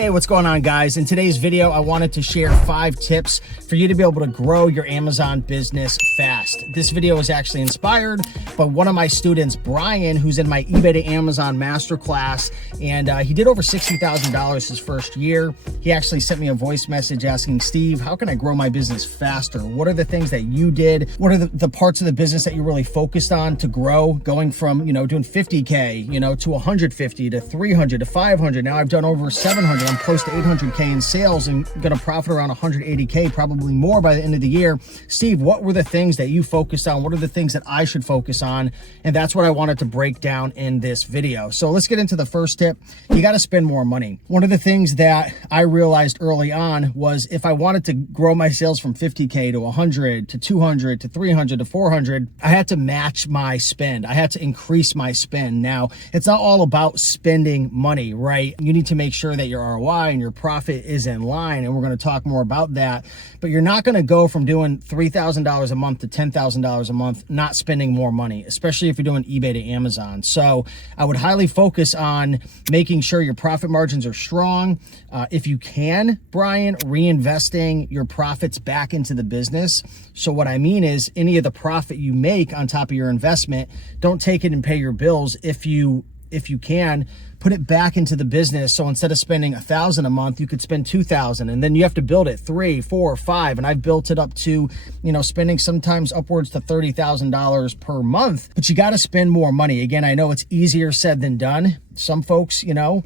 Hey, what's going on, guys? In today's video, I wanted to share 5 tips for you to be able to grow your Amazon business fast. This video is actually inspired by one of my students, Brian, who's in my eBay to Amazon masterclass, and he did over $60,000 his first year. He actually sent me a voice message asking, Steve, how can I grow my business faster? What are the things that you did? What are the parts of the business that you really focused on to grow, going from, doing 50K, to 150 to 300 to 500. Now I've done over 700. I'm close to 800K in sales and going to profit around 180K, probably more by the end of the year. Steve, what were the things that you focused on? What are the things that I should focus on? And that's what I wanted to break down in this video. So let's get into the first tip. You got to spend more money. One of the things that I realized early on was if I wanted to grow my sales from 50K to 100 to 200 to 300 to 400, I had to match my spend. I had to increase my spend. Now, it's not all about spending money, right? You need to make sure that your ROI and your profit is in line, and we're going to talk more about that. But you're not going to go from doing $3,000 a month to $10,000 a month not spending more money, especially if you're doing eBay to Amazon. So I would highly focus on making sure your profit margins are strong. If you can, Brian, reinvesting your profits back into the business. So what I mean is any of the profit you make on top of your investment, don't take it and pay your bills. If you can, put it back into the business. So instead of spending $1,000 a month, you could spend $2,000, and then you have to build it 3, 4, 5. And I've built it up to, spending sometimes upwards to $30,000 per month, but you got to spend more money. Again, I know it's easier said than done. Some folks,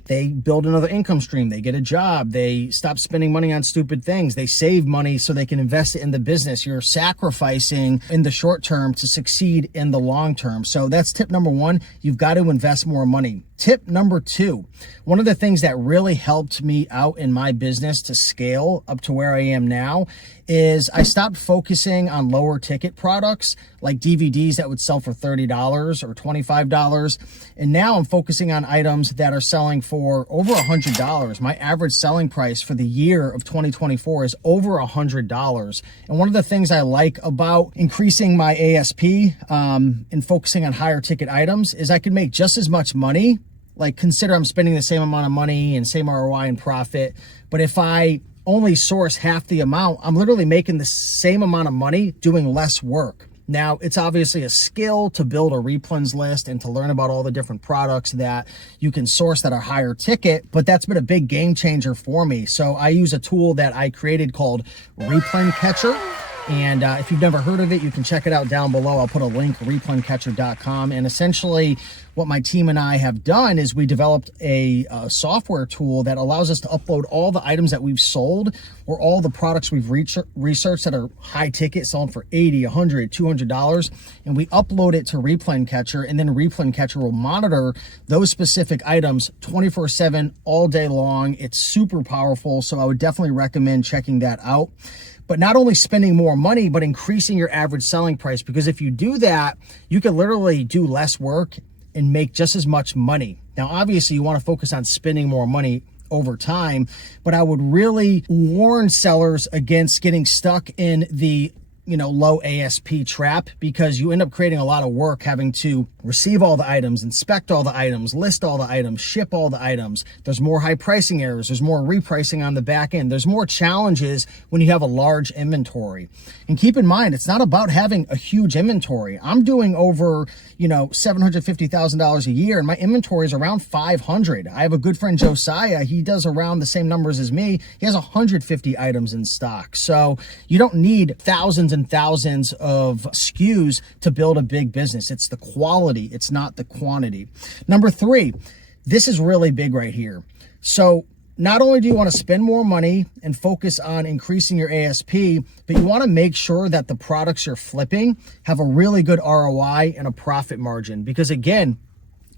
they build another income stream. They get a job. They stop spending money on stupid things. They save money so they can invest it in the business. You're sacrificing in the short term to succeed in the long term. So that's tip number 1. You've got to invest more money. Tip number 2, one of the things that really helped me out in my business to scale up to where I am now is I stopped focusing on lower ticket products like DVDs that would sell for $30 or $25. And now I'm focusing on items that are selling for over $100. My average selling price for the year of 2024 is over $100. And one of the things I like about increasing my ASP and focusing on higher ticket items is I can make just as much money. Like, consider I'm spending the same amount of money and same ROI and profit, but if I only source half the amount, I'm literally making the same amount of money doing less work. Now, it's obviously a skill to build a replens list and to learn about all the different products that you can source that are higher ticket, but that's been a big game changer for me. So I use a tool that I created called Replen Catcher. And if you've never heard of it, you can check it out down below. I'll put a link, replencatcher.com. And essentially what my team and I have done is we developed a software tool that allows us to upload all the items that we've sold or all the products we've researched that are high ticket, selling for $80, $100, $200. And we upload it to Replen Catcher, and then Replen Catcher will monitor those specific items 24/7 all day long. It's super powerful. So I would definitely recommend checking that out. But not only spending more money, but increasing your average selling price. Because if you do that, you can literally do less work and make just as much money. Now, obviously, you want to focus on spending more money over time, but I would really warn sellers against getting stuck in the low ASP trap, because you end up creating a lot of work having to receive all the items, inspect all the items, list all the items, ship all the items. There's more high pricing errors. There's more repricing on the back end. There's more challenges when you have a large inventory. And keep in mind, it's not about having a huge inventory. I'm doing over, $750,000 a year, and my inventory is around 500. I have a good friend, Josiah. He does around the same numbers as me. He has 150 items in stock. So you don't need thousands and thousands of SKUs to build a big business. It's the quality, it's not the quantity. Number 3, this is really big right here. So not only do you want to spend more money and focus on increasing your ASP, but you want to make sure that the products you're flipping have a really good ROI and a profit margin. Because again,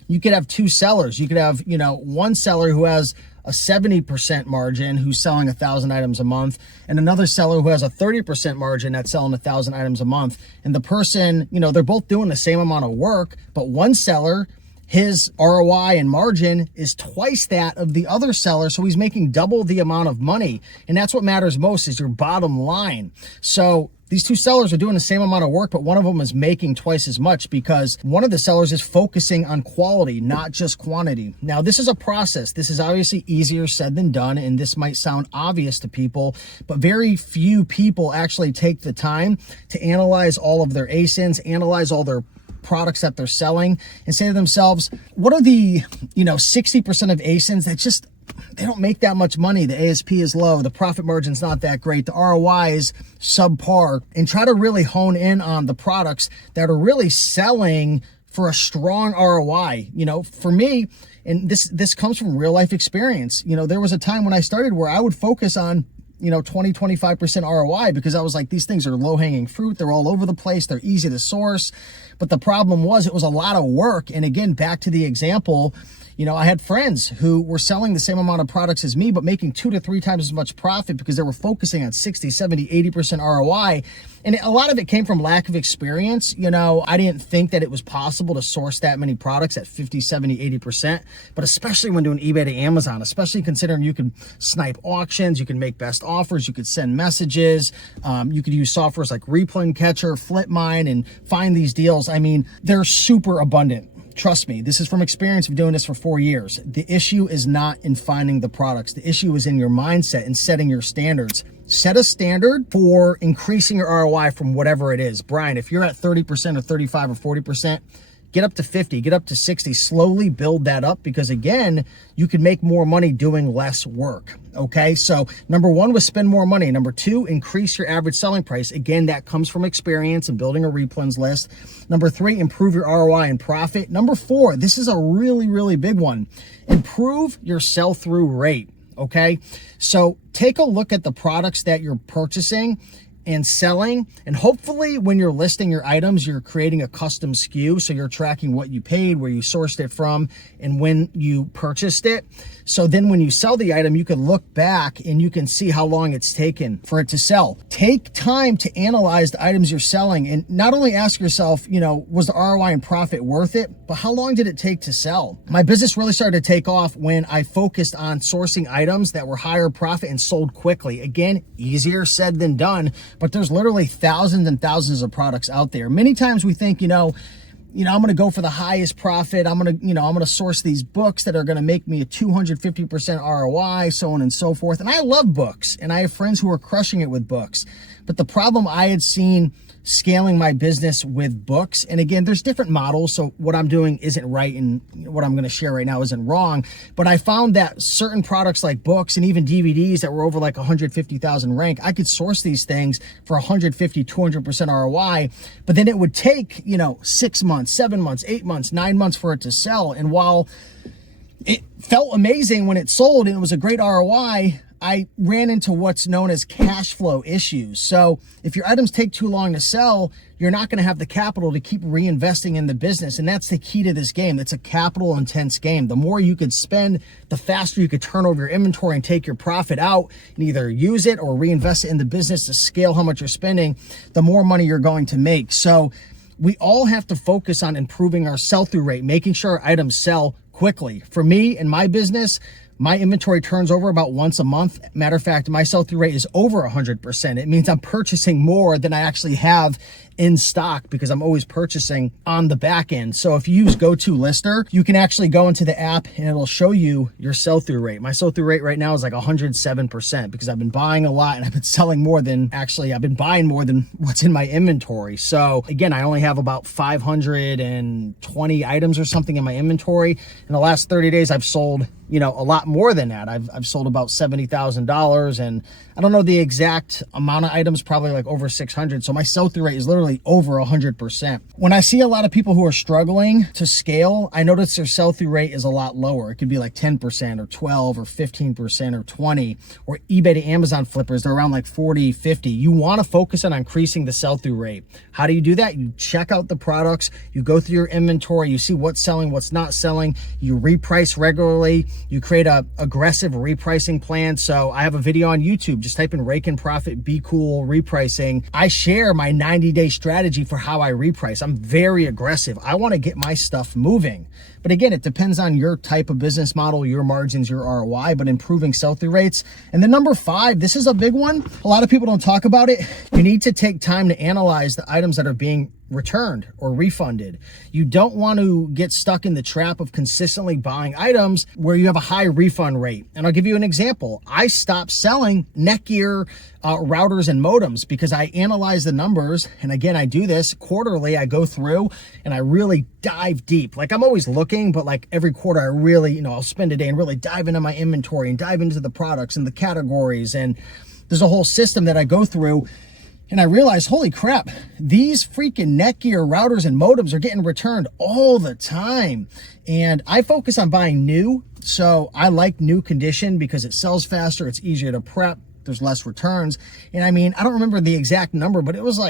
you could have 2 sellers. You could have, one seller who has a 70% margin who's selling 1,000 items a month, and another seller who has a 30% margin that's selling 1,000 items a month. And the person, they're both doing the same amount of work, but one seller, his ROI and margin is twice that of the other seller. So he's making double the amount of money. And that's what matters most, is your bottom line. So These two sellers are doing the same amount of work, but one of them is making twice as much because one of the sellers is focusing on quality, not just quantity. Now, this is a process. This is obviously easier said than done, and this might sound obvious to people, but very few people actually take the time to analyze all of their ASINs, analyze all their products that they're selling, and say to themselves, what are the 60% of ASINs that just, they don't make that much money. The ASP is low. The profit margin's not that great. The ROI is subpar. And try to really hone in on the products that are really selling for a strong ROI. For me, and this comes from real life experience. There was a time when I started where I would focus on 20-25% ROI because I was like, these things are low hanging fruit. They're all over the place. They're easy to source. But the problem was it was a lot of work. And again, back to the example, I had friends who were selling the same amount of products as me, but making 2 to 3 times as much profit because they were focusing on 60, 70, 80% ROI. And a lot of it came from lack of experience. I didn't think that it was possible to source that many products at 50, 70, 80%, but especially when doing eBay to Amazon, especially considering you can snipe auctions, you can make best offers, you could send messages, you could use softwares like Replay Catcher, Flipmine, and find these deals. I mean, they're super abundant. Trust me, this is from experience of doing this for 4 years. The issue is not in finding the products. The issue is in your mindset and setting your standards. Set a standard for increasing your ROI from whatever it is. Brian, if you're at 30% or 35 or 40%, get up to 50, get up to 60, slowly build that up because again, you can make more money doing less work. Okay, so number 1 was spend more money. Number 2, increase your average selling price. Again, that comes from experience and building a replens list. Number 3, improve your ROI and profit. Number 4, this is a really, really big one. Improve your sell-through rate. Okay, so take a look at the products that you're purchasing and selling, and hopefully when you're listing your items, you're creating a custom SKU, so you're tracking what you paid, where you sourced it from, and when you purchased it. So then when you sell the item, you can look back and you can see how long it's taken for it to sell. Take time to analyze the items you're selling and not only ask yourself, was the ROI and profit worth it, but how long did it take to sell? My business really started to take off when I focused on sourcing items that were higher profit and sold quickly. Again, easier said than done, but there's literally thousands and thousands of products out there. Many times we think, I'm going to go for the highest profit. I'm going to source these books that are going to make me a 250% ROI, so on and so forth. And I love books and I have friends who are crushing it with books. But the problem I had seen scaling my business with books, and again, there's different models, so what I'm doing isn't right and what I'm going to share right now isn't wrong, but I found that certain products like books and even DVDs that were over like 150,000 rank, I could source these things for 150, 200% ROI, but then it would take, 6 months, 7 months, 8 months, 9 months for it to sell. And while it felt amazing when it sold and it was a great ROI, I ran into what's known as cash flow issues. So if your items take too long to sell, you're not going to have the capital to keep reinvesting in the business. And that's the key to this game. It's a capital intense game. The more you could spend, the faster you could turn over your inventory and take your profit out and either use it or reinvest it in the business to scale how much you're spending, the more money you're going to make. So we all have to focus on improving our sell-through rate, making sure our items sell quickly. For me and my business, my inventory turns over about once a month. Matter of fact, my sell-through rate is over 100%. It means I'm purchasing more than I actually have in stock because I'm always purchasing on the back end. So if you use GoToLister, you can actually go into the app and it'll show you your sell-through rate. My sell-through rate right now is like 107% because I've been buying a lot and I've been selling more than, actually I've been buying more than what's in my inventory. So again, I only have about 520 items or something in my inventory. In the last 30 days, I've sold, a lot more than that. I've sold about $70,000, and I don't know the exact amount of items, probably like over 600. So my sell-through rate is literally over 100%. When I see a lot of people who are struggling to scale, I notice their sell-through rate is a lot lower. It could be like 10% or 12 or 15% or 20, or eBay to Amazon flippers, they're around like 40, 50. You want to focus on increasing the sell-through rate. How do you do that? You check out the products, you go through your inventory, you see what's selling, what's not selling, you reprice regularly, you create a aggressive repricing plan. So I have a video on YouTube, just type in Rake and Profit, Be Cool, repricing. I share my 90-day strategy for how I reprice. I'm very aggressive. I want to get my stuff moving. But again, it depends on your type of business model, your margins, your ROI, but improving sell-through rates. And then number 5, this is a big one. A lot of people don't talk about it. You need to take time to analyze the items that are being returned or refunded. You don't want to get stuck in the trap of consistently buying items where you have a high refund rate. And I'll give you an example. I stopped selling Netgear routers and modems because I analyze the numbers. And again, I do this quarterly. I go through and I really dive deep. Like I'm always looking, but like every quarter I really, I'll spend a day and really dive into my inventory and dive into the products and the categories. And there's a whole system that I go through. And I realized, holy crap, these freaking Netgear routers and modems are getting returned all the time. And I focus on buying new. So I like new condition because it sells faster. It's easier to prep. There's less returns. And I mean, I don't remember the exact number, but it was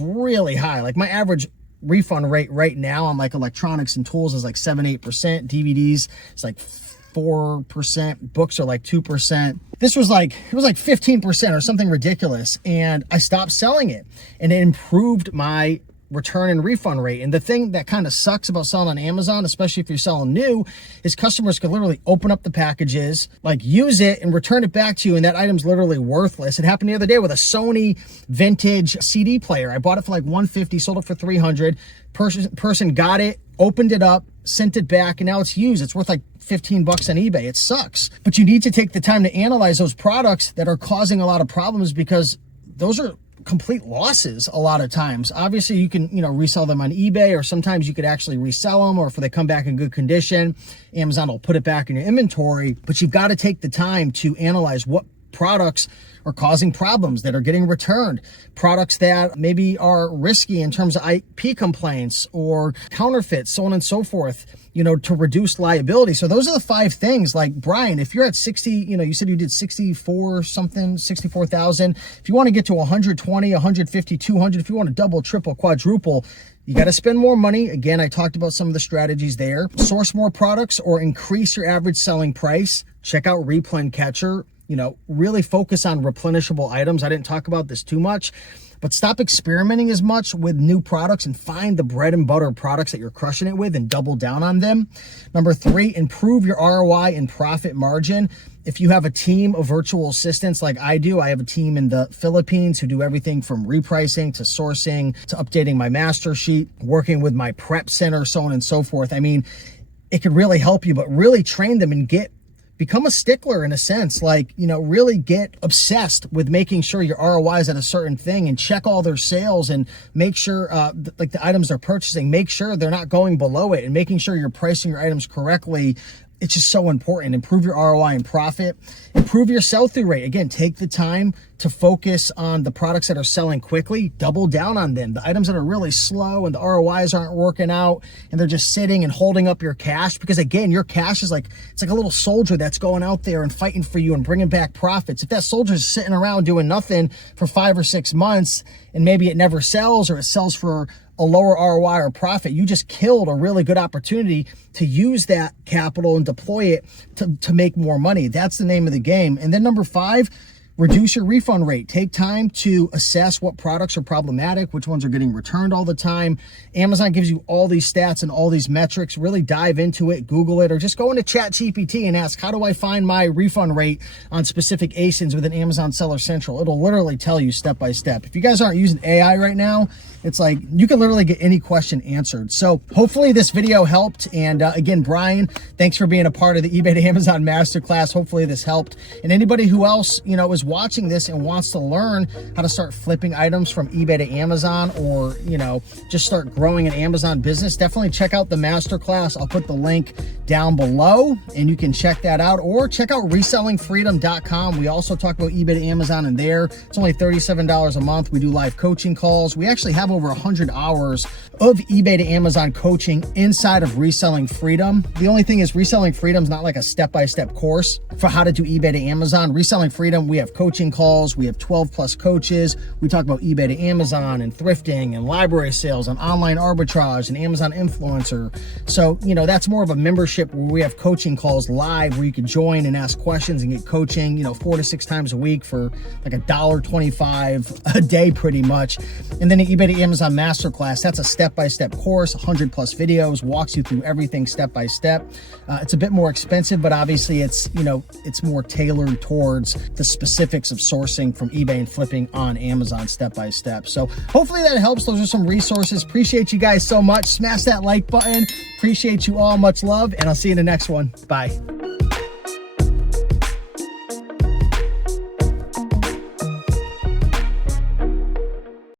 really high. Like my average refund rate right now on like electronics and tools is like 7-8%. DVDs, it's like 4%. Books are like 2%. This was like, it was like 15% or something ridiculous. And I stopped selling it and it improved my return and refund rate. And the thing that kind of sucks about selling on Amazon, especially if you're selling new, is customers can literally open up the packages, like use it and return it back to you. And that item's literally worthless. It happened the other day with a Sony vintage CD player. I bought it for like $150, sold it for $300. Person got it, opened it up, sent it back, and now it's used. It's worth like $15 on eBay. It sucks. But you need to take the time to analyze those products that are causing a lot of problems because those are complete losses a lot of times. Obviously you can, resell them on eBay, or sometimes you could actually resell them, or if they come back in good condition, Amazon will put it back in your inventory. But you've got to take the time to analyze what products are causing problems that are getting returned, products that maybe are risky in terms of IP complaints or counterfeits, so on and so forth, to reduce liability. So those are the 5 things. Like Brian, if you're at 60, you said you did 64,000. If you want to get to 120, 150, 200, if you want to double, triple, quadruple, you got to spend more money. Again, I talked about some of the strategies there. Source more products or increase your average selling price. Check out Replen Catcher. Really focus on replenishable items. I didn't talk about this too much, but stop experimenting as much with new products and find the bread and butter products that you're crushing it with and double down on them. Number 3, improve your ROI and profit margin. If you have a team of virtual assistants like I do, I have a team in the Philippines who do everything from repricing to sourcing to updating my master sheet, working with my prep center, so on and so forth. I mean, it could really help you, but really train them and become a stickler in a sense, like, really get obsessed with making sure your ROI is at a certain thing and check all their sales and make sure, like the items they're purchasing, make sure they're not going below it and making sure you're pricing your items correctly. It's just so important. Improve your ROI and profit. Improve your sell-through rate. Again, take the time to focus on the products that are selling quickly. Double down on them. The items that are really slow and the ROIs aren't working out and they're just sitting and holding up your cash, because again, your cash is like, it's like a little soldier that's going out there and fighting for you and bringing back profits. If that soldier's sitting around doing nothing for 5 or 6 months and maybe it never sells, or it sells for a lower ROI or profit, you just killed a really good opportunity to use that capital and deploy it to make more money. That's the name of the game. And then number 5, reduce your refund rate. Take time to assess what products are problematic, which ones are getting returned all the time. Amazon gives you all these stats and all these metrics. Really dive into it, Google it, or just go into ChatGPT and ask, how do I find my refund rate on specific ASINs within Amazon Seller Central? It'll literally tell you step by step. If you guys aren't using AI right now, it's like you can literally get any question answered. So hopefully this video helped. And again, Brian, thanks for being a part of the eBay to Amazon Masterclass. Hopefully this helped. And anybody who else, is watching this and wants to learn how to start flipping items from eBay to Amazon, or, just start growing an Amazon business, definitely check out the Masterclass. I'll put the link down below and you can check that out, or check out resellingfreedom.com. We also talk about eBay to Amazon in there. It's only $37 a month. We do live coaching calls. We actually have over 100 hours of eBay to Amazon coaching inside of Reselling Freedom. The only thing is Reselling Freedom is not like a step-by-step course for how to do eBay to Amazon. Reselling Freedom, we have have coaching calls. We have 12 plus coaches. We talk about eBay to Amazon and thrifting and library sales and online arbitrage and Amazon influencer. So, you know, that's more of a membership where we have coaching calls live where you can join and ask questions and get coaching, you know, 4 to 6 times a week for like $1.25 a day pretty much. And then the eBay to Amazon Masterclass, that's a step-by-step course, 100 plus videos, walks you through everything step by step. It's a bit more expensive, but obviously it's, you know, it's more tailored towards the specifics of sourcing from eBay and flipping on Amazon step by step. So hopefully that helps. Those are some resources. Appreciate you guys so much. Smash that like button. Appreciate you all. Much love, and I'll see you in the next one. Bye.